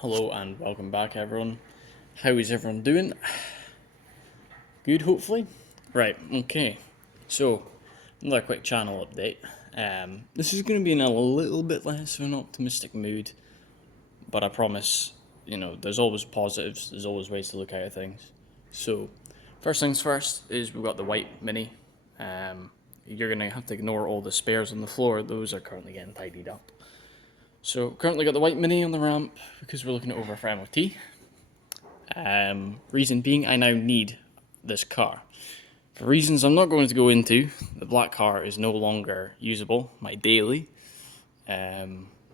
Hello and welcome back, everyone. How is everyone doing? Good, hopefully. Right, okay. So, another quick channel update. This is going to be in a little bit less of an optimistic mood, but I promise, there's always positives, there's always ways to look at things. So, first things first is we've got the white Mini. You're going to have to ignore all the spares on the floor, those are currently getting tidied up. So, currently got the white Mini on the ramp because we're looking over for MOT. Reason being, I now need this car. For reasons I'm not going to go into, the black car is no longer usable, my daily,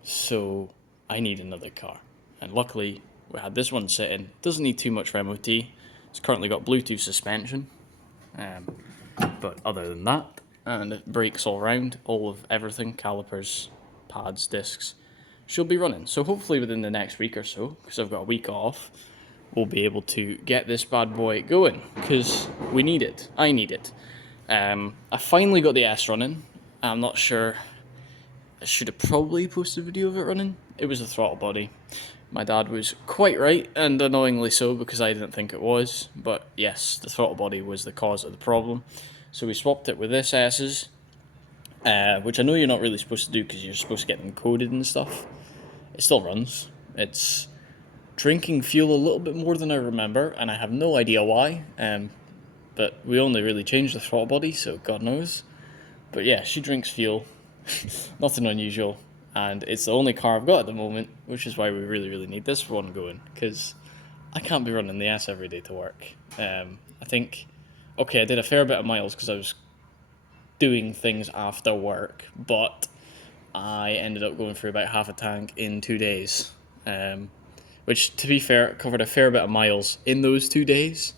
so I need another car. And luckily, we had this one sitting. Doesn't need too much for MOT. It's currently got Bluetooth suspension, but other than that, and it brakes all round, all of everything, calipers, pads, discs, she'll be running. So hopefully within the next week or so, because I've got a week off, we'll be able to get this bad boy going, because we need it. I need it. I finally got the S running. I'm not sure. I should have probably posted a video of it running. It was the throttle body. My dad was quite right, and annoyingly so, because I didn't think it was. But yes, the throttle body was the cause of the problem. So we swapped it with this S's, which I know you're not really supposed to do because you're supposed to get them coded and stuff. It still runs. It's drinking fuel a little bit more than I remember, and I have no idea why. But we only really changed the throttle body, so God knows. But yeah, she drinks fuel, nothing unusual, and it's the only car I've got at the moment, which is why we really need this one going, because I can't be running the S every day to work. I think, okay, I did a fair bit of miles because I was doing things after work, but I ended up going through about half a tank in 2 days. Which, to be fair, covered a fair bit of miles in those 2 days.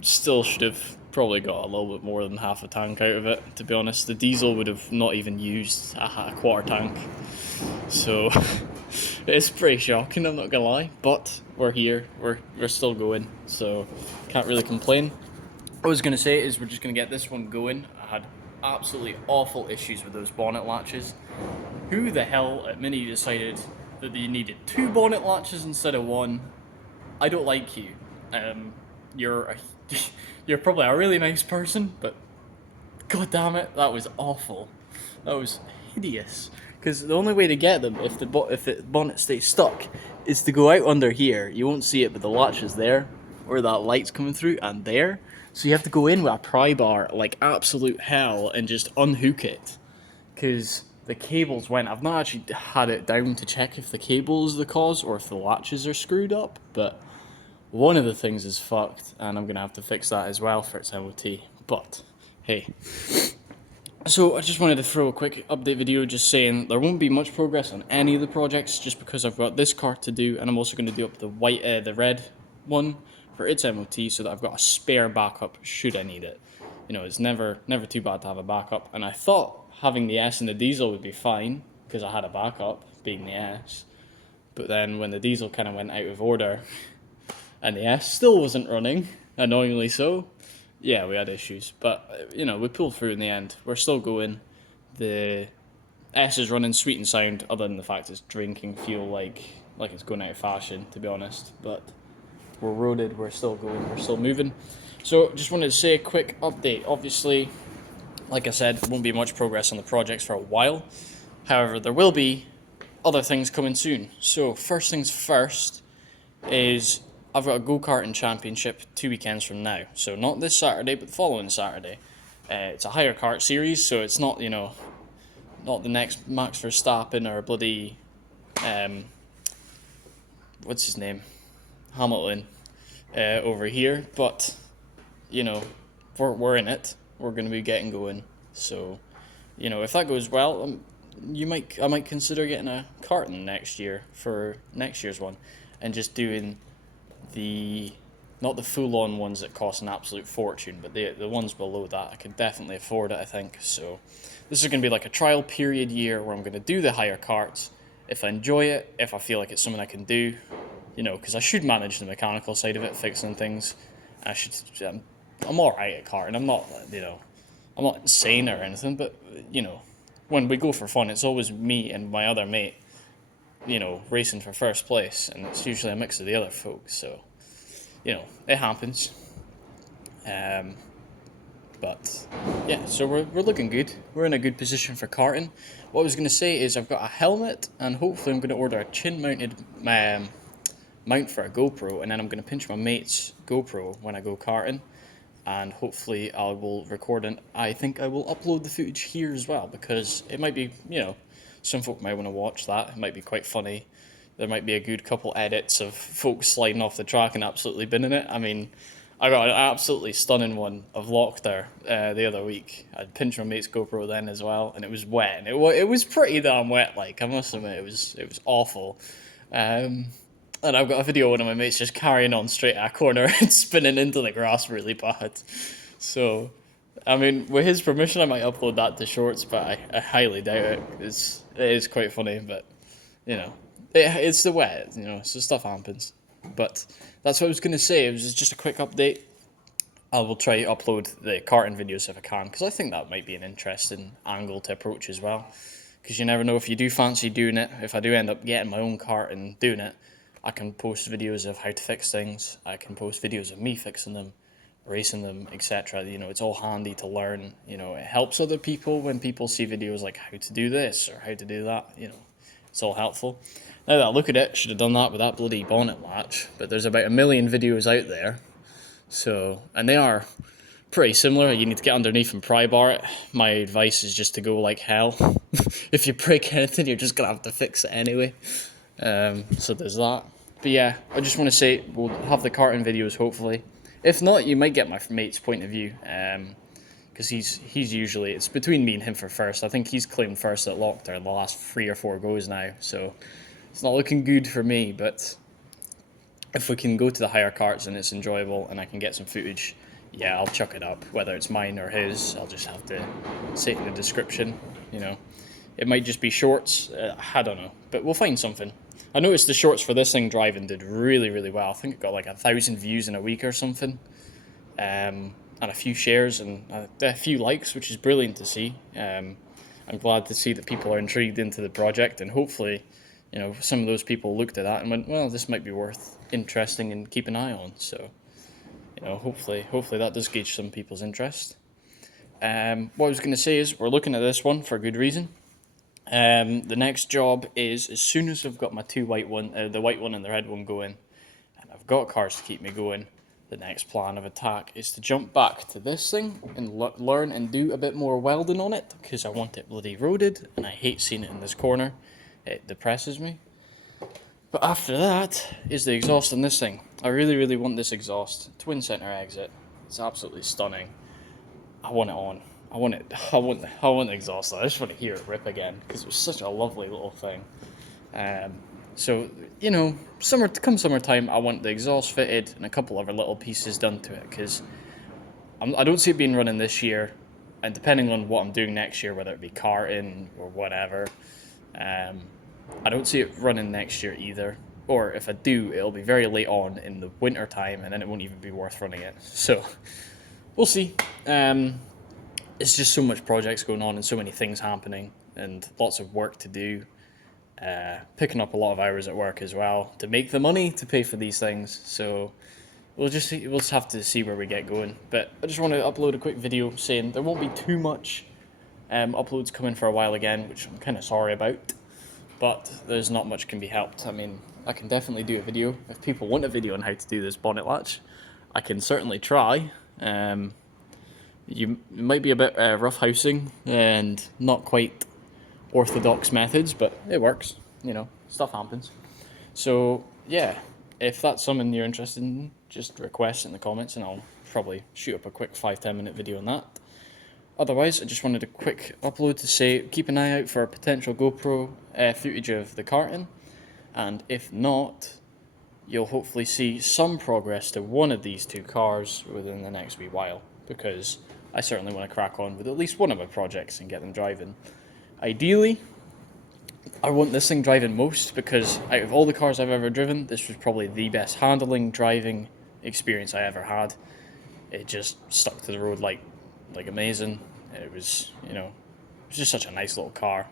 Still should have probably got a little bit more than half a tank out of it, to be honest. The diesel would have not even used a quarter tank. So, it's pretty shocking, I'm not gonna lie. But we're here, we're still going, so can't really complain. What I was gonna say is we're just gonna get this one going. I had absolutely awful issues with those bonnet latches. Who the hell at Mini decided that you needed two bonnet latches instead of one? I don't like you. You're a, you're probably a really nice person, but god damn it, that was awful. That was hideous. Because the only way to get them, if the bonnet stays stuck, is to go out under here. You won't see it, but the latch is there, where that light's coming through, and there. So you have to go in with a pry bar like absolute hell and just unhook it. Because the cables went. I've not actually had it down to check if the cable is the cause or if the latches are screwed up, but one of the things is fucked, and I'm gonna have to fix that as well for its MOT. But hey. So I just wanted to throw a quick update video just saying there won't be much progress on any of the projects just because I've got this car to do, and I'm also going to do up the red one for its MOT so that I've got a spare backup should I need it. It's never too bad to have a backup, and I thought having the S and the diesel would be fine because I had a backup being the S. But then when the diesel kind of went out of order and the S still wasn't running, annoyingly so, yeah, we had issues. But, we pulled through in the end. We're still going. The S is running sweet and sound, other than the fact it's drinking fuel like it's going out of fashion, to be honest. But we're roaded, we're still going, we're still moving. So, just wanted to say a quick update. Obviously, like I said, there won't be much progress on the projects for a while. However, there will be other things coming soon. So, first things first is I've got a go-karting championship 2 weekends from now. So not this Saturday, but the following Saturday. It's a higher kart series, so it's not, not the next Max Verstappen or bloody, what's his name? Hamilton over here. But, we're in it. We're going to be getting going. So, if that goes well, I might consider getting a karting next year for next year's one, and just doing not the full-on ones that cost an absolute fortune, but the ones below that. I could definitely afford it, I think. So this is going to be like a trial period year where I'm going to do the higher karts. If I enjoy it, if I feel like it's something I can do, because I should manage the mechanical side of it, fixing things. I'm all right at karting. I'm not, I'm not insane or anything, but when we go for fun, it's always me and my other mate. racing for first place, and it's usually a mix of the other folks. So, it happens. Um, but yeah, so we're looking good. We're in a good position for karting. What I was going to say is I've got a helmet, and hopefully I'm going to order a chin mounted mount for a GoPro, and then I'm going to pinch my mate's GoPro when I go karting, and hopefully I will record, and I think I will upload the footage here as well, because it might be, some folk might want to watch that. It might be quite funny. There might be a good couple edits of folks sliding off the track and absolutely binning it. I mean, I got an absolutely stunning one of Lochter the other week. I'd pinched my mate's GoPro then as well, and it was wet, and it was pretty damn wet. Like, I must admit, it was awful. And I've got a video of one of my mates just carrying on straight at a corner and spinning into the grass really bad. So, I mean, with his permission, I might upload that to shorts, but I highly doubt it. It is quite funny, but it's the wet, so stuff happens. But that's what I was going to say. It was just a quick update. I will try to upload the karting videos if I can, because I think that might be an interesting angle to approach as well. Because you never know, if you do fancy doing it, if I do end up getting my own cart and doing it, I can post videos of how to fix things. I can post videos of me fixing them, racing them, etc. It's all handy to learn. It helps other people when people see videos like how to do this or how to do that. It's all helpful. Now that I look at it, should have done that with that bloody bonnet latch. But there's about 1 million videos out there. So, and they are pretty similar. You need to get underneath and pry bar it. My advice is just to go like hell. If you break anything, you're just going to have to fix it anyway. So there's that. But yeah, I just want to say we'll have the karting videos hopefully. If not, you might get my mate's point of view. Because he's usually, it's between me and him for first. I think he's claimed first at Lochter the last 3 or 4 goes now. So it's not looking good for me, but if we can go to the higher carts and it's enjoyable and I can get some footage, yeah, I'll chuck it up. Whether it's mine or his, I'll just have to say it in the description. It might just be shorts. I don't know, but we'll find something. I noticed the shorts for this thing driving did really, really well. I think it got like 1,000 views in a week or something, and a few shares and a few likes, which is brilliant to see. I'm glad to see that people are intrigued into the project, and hopefully, some of those people looked at that and went, well, this might be worth interesting and keep an eye on. So, hopefully that does gauge some people's interest. What I was going to say is we're looking at this one for a good reason. The next job is, as soon as I've got my two the white one and the red one going, and I've got cars to keep me going, the next plan of attack is to jump back to this thing and learn and do a bit more welding on it, because I want it bloody roaded, and I hate seeing it in this corner. It depresses me. But after that is the exhaust on this thing. I really, really want this exhaust. Twin center exit. It's absolutely stunning. I want it on. I want the exhaust. I just want to hear it rip again, because it was such a lovely little thing. So, summertime, I want the exhaust fitted and a couple other little pieces done to it, because I don't see it being running this year, and depending on what I'm doing next year, whether it be karting or whatever, I don't see it running next year either. Or if I do, it'll be very late on in the winter time, and then it won't even be worth running it. So, we'll see. It's just so much projects going on and so many things happening and lots of work to do. Picking up a lot of hours at work as well to make the money to pay for these things. So we'll just have to see where we get going. But I just want to upload a quick video saying there won't be too much uploads coming for a while again, which I'm kind of sorry about. But there's not much can be helped. I mean, I can definitely do a video. If people want a video on how to do this bonnet latch, I can certainly try. It might be a bit rough housing and not quite orthodox methods, but it works. Stuff happens. So yeah, if that's something you're interested in, just request it in the comments and I'll probably shoot up a quick 5-10 minute video on that. Otherwise, I just wanted a quick upload to say keep an eye out for a potential GoPro footage of the karting, and if not, you'll hopefully see some progress to one of these two cars within the next wee while, because I certainly want to crack on with at least one of my projects and get them driving. Ideally, I want this thing driving most, because out of all the cars I've ever driven, this was probably the best handling, driving experience I ever had. It just stuck to the road like amazing. It was, it was just such a nice little car.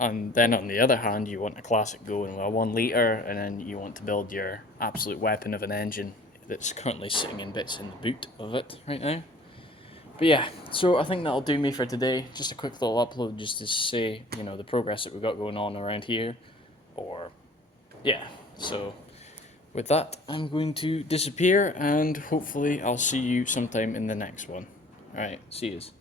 And then on the other hand, you want a classic going with a 1 litre, and then you want to build your absolute weapon of an engine that's currently sitting in bits in the boot of it right now. But yeah, so I think that'll do me for today. Just a quick little upload just to say, the progress that we've got going on around here. Or, yeah, so with that, I'm going to disappear, and hopefully I'll see you sometime in the next one. Alright, see yous.